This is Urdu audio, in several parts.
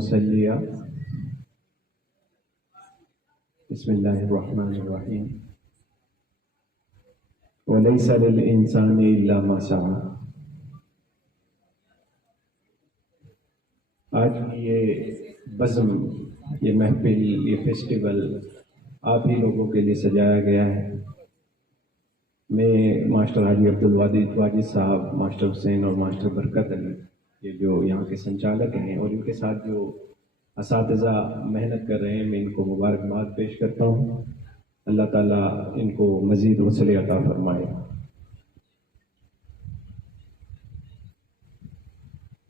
مصلیا بسم اللہ الرحمن الرحیم ولیس للانسان الا ما سعی۔ آج یہ بزم، یہ محفل، یہ فیسٹیول آپ ہی لوگوں کے لیے سجایا گیا ہے۔ میں ماسٹر حاجی عبدالواجد واجد صاحب، ماسٹر حسین اور ماسٹر برکت علی، یہ جو یہاں کے سنچالک ہیں اور ان کے ساتھ جو اساتذہ محنت کر رہے ہیں، میں ان کو مبارکباد پیش کرتا ہوں۔ اللہ تعالیٰ ان کو مزید حوصلے عطا فرمائے۔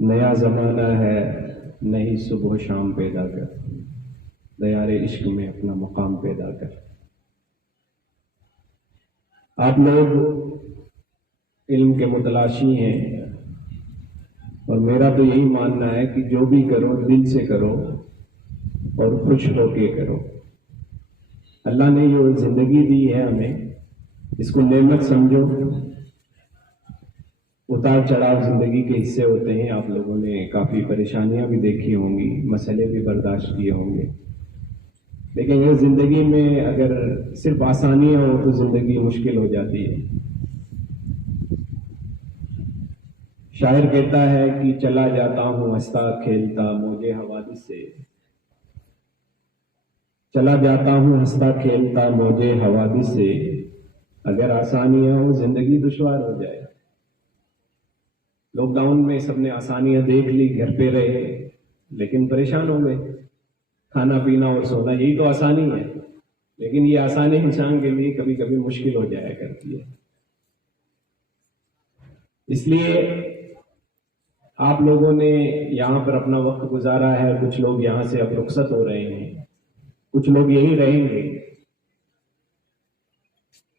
نیا زمانہ ہے، نئی صبح و شام پیدا کر، دیار عشق میں اپنا مقام پیدا کر۔ آپ لوگ علم کے متلاشی ہیں اور میرا تو یہی ماننا ہے کہ جو بھی کرو دل سے کرو اور خوش ہو کے کرو۔ اللہ نے جو زندگی دی ہے ہمیں، اس کو نعمت سمجھو۔ اتار چڑھاؤ زندگی کے حصے ہوتے ہیں، آپ لوگوں نے کافی پریشانیاں بھی دیکھی ہوں گی، مسئلے بھی برداشت کیے ہوں گے، لیکن یہ زندگی میں اگر صرف آسانیاں ہو تو زندگی مشکل ہو جاتی ہے۔ شاعر کہتا ہے کہ چلا جاتا ہوں ہنستا کھیلتا موجے حوادث سے، چلا جاتا ہوں ہنستا کھیلتا موجے حوادث سے، اگر آسانیاں ہو زندگی دشوار ہو جائے۔ لاک ڈاؤن میں سب نے آسانیاں دیکھ لی، گھر پہ رہے، لیکن پریشان ہو گئے۔ کھانا پینا اور سونا یہی تو آسانی ہے، لیکن یہ آسانی انسان کے لیے کبھی کبھی مشکل ہو جایا کرتی ہے۔ اس لیے آپ لوگوں نے یہاں پر اپنا وقت گزارا ہے، کچھ لوگ یہاں سے اب رخصت ہو رہے ہیں، کچھ لوگ یہی رہیں گے۔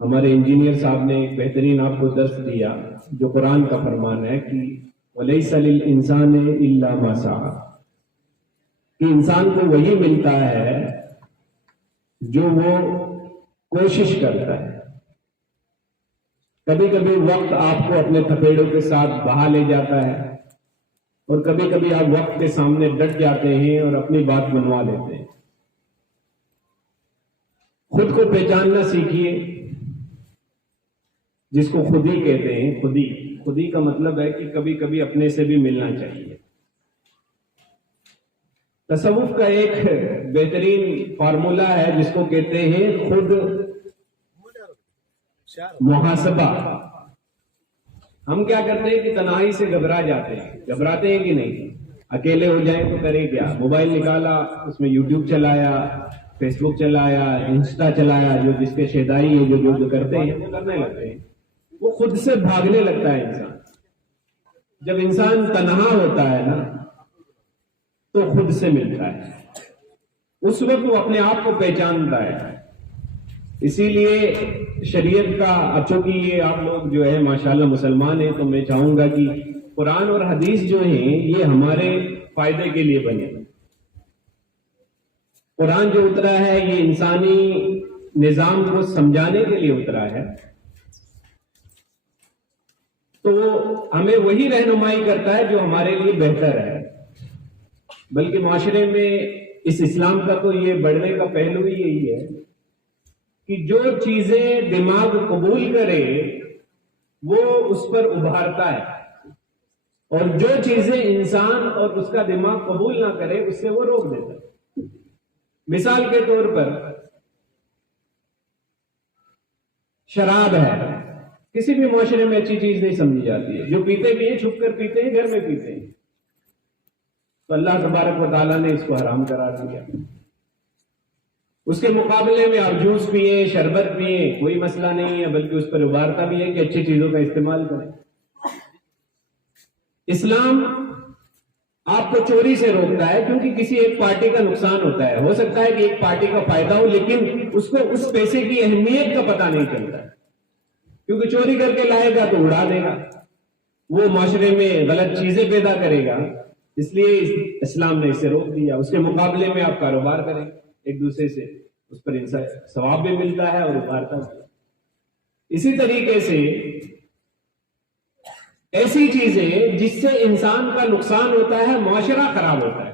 ہمارے انجینئر صاحب نے ایک بہترین آپ کو درس دیا، جو قرآن کا فرمان ہے کہ وَلَيْسَ لِلْإِنسَانِ إِلَّا مَا سَعَى، کہ انسان کو وہی ملتا ہے جو وہ کوشش کرتا ہے۔ کبھی کبھی وقت آپ کو اپنے تھپیڑوں کے ساتھ بہا لے جاتا ہے، اور کبھی کبھی آپ وقت کے سامنے ڈٹ جاتے ہیں اور اپنی بات منوا لیتے ہیں۔ خود کو پہچاننا سیکھیے، جس کو خودی کہتے ہیں۔ خودی کا مطلب ہے کہ کبھی کبھی اپنے سے بھی ملنا چاہیے۔ تصوف کا ایک بہترین فارمولا ہے جس کو کہتے ہیں خود محاسبہ۔ ہم کیا کرتے ہیں کہ تنہائی سے گھبراتے ہیں کہ نہیں، اکیلے ہو جائیں تو کریں کیا، موبائل نکالا، اس میں یوٹیوب چلایا، فیس بک چلایا، انسٹا چلایا، جو جس کے شیدائی ہے جو کرتے ہیں وہ کرنے لگتے ہیں۔ وہ خود سے بھاگنے لگتا ہے انسان۔ جب انسان تنہا ہوتا ہے نا تو خود سے ملتا ہے، اس وقت وہ اپنے آپ کو پہچانتا ہے۔ اسی لیے شریعت کا، اب چونکہ یہ آپ لوگ جو ہے ماشاءاللہ مسلمان ہیں، تو میں چاہوں گا کہ قرآن اور حدیث جو ہیں یہ ہمارے فائدے کے لیے بنے۔ قرآن جو اترا ہے یہ انسانی نظام کو سمجھانے کے لیے اترا ہے، تو ہمیں وہی رہنمائی کرتا ہے جو ہمارے لیے بہتر ہے۔ بلکہ معاشرے میں اس اسلام کا تو یہ بڑھنے کا پہلو ہی یہی ہے کہ جو چیزیں دماغ قبول کرے وہ اس پر ابھارتا ہے، اور جو چیزیں انسان اور اس کا دماغ قبول نہ کرے اس سے وہ روک دیتا ہے۔ مثال کے طور پر شراب ہے، کسی بھی معاشرے میں اچھی چیز نہیں سمجھی جاتی ہے۔ جو پیتے بھی ہیں چھپ کر پیتے ہیں، گھر میں پیتے ہیں، تو اللہ تبارک و تعالیٰ نے اس کو حرام قرار دیا۔ اس کے مقابلے میں آپ جوس پیئیں، شربت پیئیں، کوئی مسئلہ نہیں ہے، بلکہ اس پر ابھارتا بھی ہے کہ اچھی چیزوں کا استعمال کریں۔ اسلام آپ کو چوری سے روکتا ہے، کیونکہ کسی ایک پارٹی کا نقصان ہوتا ہے۔ ہو سکتا ہے کہ ایک پارٹی کا فائدہ ہو، لیکن اس کو اس پیسے کی اہمیت کا پتہ نہیں چلتا، کیونکہ چوری کر کے لائے گا تو اڑا دے گا، وہ معاشرے میں غلط چیزیں پیدا کرے گا۔ اس لیے اسلام نے اسے روک دیا۔ اس کے مقابلے میں آپ کاروبار کریں ایک دوسرے سے، اس پر ثواب بھی ملتا ہے اور ابھارتا بھی۔ اسی طریقے سے ایسی چیزیں جس سے انسان کا نقصان ہوتا ہے، معاشرہ خراب ہوتا ہے،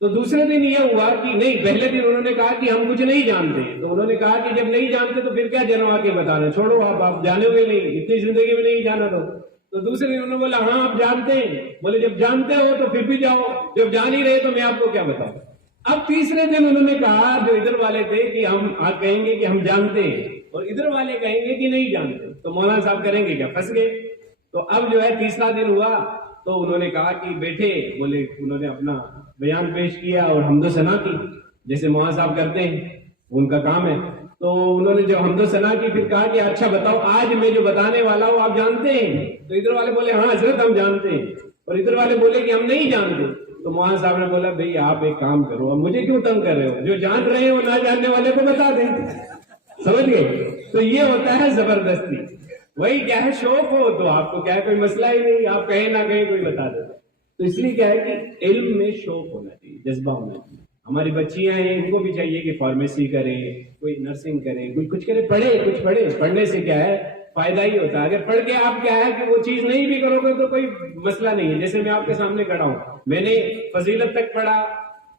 تو دوسرے دن یہ ہوا کہ نہیں، پہلے دن انہوں نے کہا کہ ہم کچھ نہیں جانتے، تو انہوں نے کہا کہ جب نہیں جانتے تو پھر کیا جنوا کے بتانا، چھوڑو آپ جانے ہوئے نہیں، اتنی زندگی میں نہیں جانا تو دوسرے دن انہوں نے بولا ہاں آپ جانتے ہیں، بولے جب جانتے ہو تو پھر بھی جاؤ، جب جان ہی رہے تو میں آپ کو کیا بتاؤں۔ اب تیسرے دن انہوں نے کہا، جو ادھر والے تھے، کہ ہم کہیں گے کہ ہم جانتے ہیں اور ادھر والے کہیں گے کہ نہیں جانتے، تو مولانا صاحب کریں گے کیا، پھنس گئے۔ تو اب جو ہے تیسرا دن ہوا تو انہوں نے کہا کہ بیٹھے، بولے انہوں نے اپنا بیان پیش کیا اور حمد و ثنا کی، جیسے مولانا صاحب کرتے ہیں، ان کا کام ہے۔ تو انہوں نے جب حمد و ثنا کی پھر کہا کہ اچھا بتاؤ آج میں جو بتانے والا ہوں آپ جانتے ہیں؟ تو ادھر والے بولے ہاں حضرت ہم جانتے ہیں، اور ادھر والے بولے کہ ہم نہیں جانتے۔ تو مولانا صاحب نے بولا بھئی آپ ایک کام کرو، اب مجھے کیوں تنگ کر رہے ہو، جو جان رہے ہیں وہ نہ جاننے والے کو بتا دیں، سمجھ گئے؟ تو یہ ہوتا ہے زبردستی، وہی کیا ہے شوق ہو تو آپ کو کیا ہے کوئی مسئلہ ہی نہیں، آپ کہیں نہ کہیں کوئی بتا دے۔ تو اس لیے کیا ہے کہ علم میں شوق ہونا چاہیے، جذبہ ہونا چاہیے۔ ہماری بچیاں ہیں، ان کو بھی چاہیے کہ فارمیسی کریں، کوئی نرسنگ کریں، کوئی کچھ کرے، پڑھے، کچھ پڑھے، پڑھنے سے کیا ہے فائدہ ہی ہوتا ہے۔ اگر پڑھ کے آپ کیا ہے کہ وہ چیز نہیں بھی کرو گے تو کوئی مسئلہ نہیں ہے۔ جیسے میں آپ کے سامنے کھڑا ہوں، میں نے فضیلت تک پڑھا،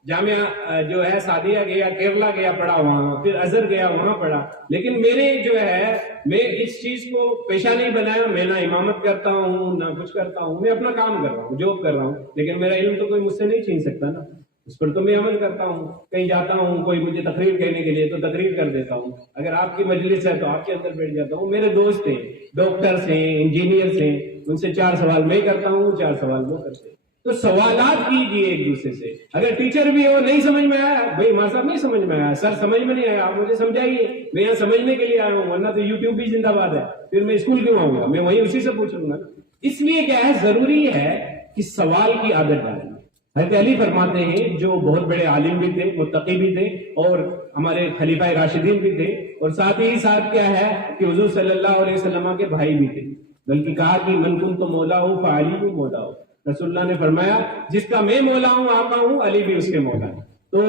جامعہ جو ہے سعدیہ گیا، کیرلا گیا پڑھا وہاں، پھر ازہر گیا وہاں پڑھا، لیکن میرے جو ہے میں اس چیز کو پیشہ نہیں بنایا، میں نہ امامت کرتا ہوں نہ کچھ کرتا ہوں، میں اپنا کام کر رہا ہوں، جاب کر رہا ہوں، لیکن میرا علم تو کوئی مجھ سے نہیں چھین سکتا نا، اس پر تو میں عمل کرتا ہوں۔ کہیں جاتا ہوں، کوئی مجھے تقریر کہنے کے لیے تو تقریر کر دیتا ہوں، اگر آپ کی مجلس ہے تو آپ کے اندر بیٹھ جاتا ہوں۔ میرے دوست ہیں، ڈاکٹرس ہیں، انجینئرس ہیں، ان سے 4 سوال میں کرتا ہوں، 4 سوال وہ کرتے ہیں۔ تو سوالات کیجئے ایک دوسرے سے۔ اگر ٹیچر بھی ہو نہیں سمجھ میں آیا، بھائی ماں صاحب نہیں سمجھ میں آیا، سر سمجھ میں نہیں آیا، آپ مجھے سمجھائیے، میں یہاں سمجھنے کے لیے آیا ہوں، ورنہ تو یوٹیوب بھی زندہ باد ہے، پھر میں اسکول کیوں آؤں گا، میں وہیں اسی سے پوچھ لوں گا۔ اس لیے کیا ہے ضروری ہے کہ سوال کی عادت ڈالیں۔ حضرت علی فرماتے ہیں، جو بہت بڑے عالم بھی تھے، متقی بھی تھے، اور ہمارے خلیفہ راشدین بھی تھے، اور ساتھ ہی ساتھ کیا ہے کہ حضور صلی اللہ علیہ وسلم کے بھائی بھی تھے، بلکہ کہا کہ من کنت مولا ہوں فعلی بھی مولا ہوں۔ رسول اللہ نے فرمایا جس کا میں مولا ہوں، آقا ہوں، علی بھی اس کے مولا ہے۔ تو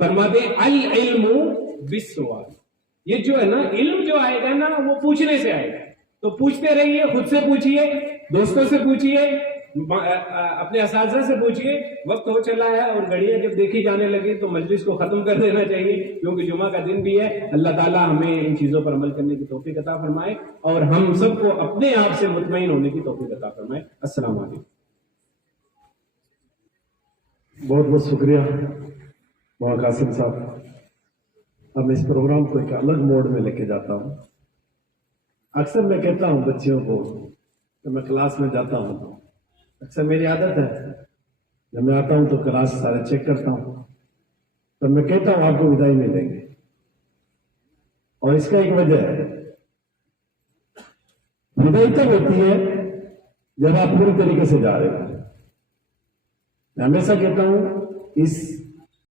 فرماتے ہیں العلم بالسؤال، یہ جو ہے نا علم جو آئے گا نا وہ پوچھنے سے آئے گا، تو پوچھتے رہیے، خود سے پوچھیے، دوستوں سے پوچھیے، اپنے اساتذہ سے پوچھیے۔ وقت ہو چلا ہے اور گھڑیاں جب دیکھی جانے لگی تو مجلس کو ختم کر دینا چاہیے، کیونکہ جمعہ کا دن بھی ہے۔ اللہ تعالیٰ ہمیں ان چیزوں پر عمل کرنے کی توفیق عطا فرمائے، اور ہم سب کو اپنے آپ سے مطمئن ہونے کی توفیق عطا فرمائے۔ السلام علیکم۔ بہت بہت شکریہ مولانا قاسم صاحب۔ اب میں اس پروگرام کو ایک الگ موڈ میں لے کے جاتا ہوں۔ اکثر میں کہتا ہوں بچیوں کو کہ میں کلاس میں جاتا ہوں تو اکثر میری عادت ہے جب میں آتا ہوں تو کلاس سارے چیک کرتا ہوں، تو میں کہتا ہوں آپ کو ودائی میں دیں گے، اور اس کا ایک وجہ ہے، ودائی تب ہوتی ہے جب آپ پوری طریقے سے جا رہے ہو۔ میں ہمیشہ کہتا ہوں اس